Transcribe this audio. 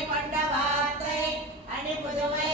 पुदुवै कोंडवातै आणि पुदुवै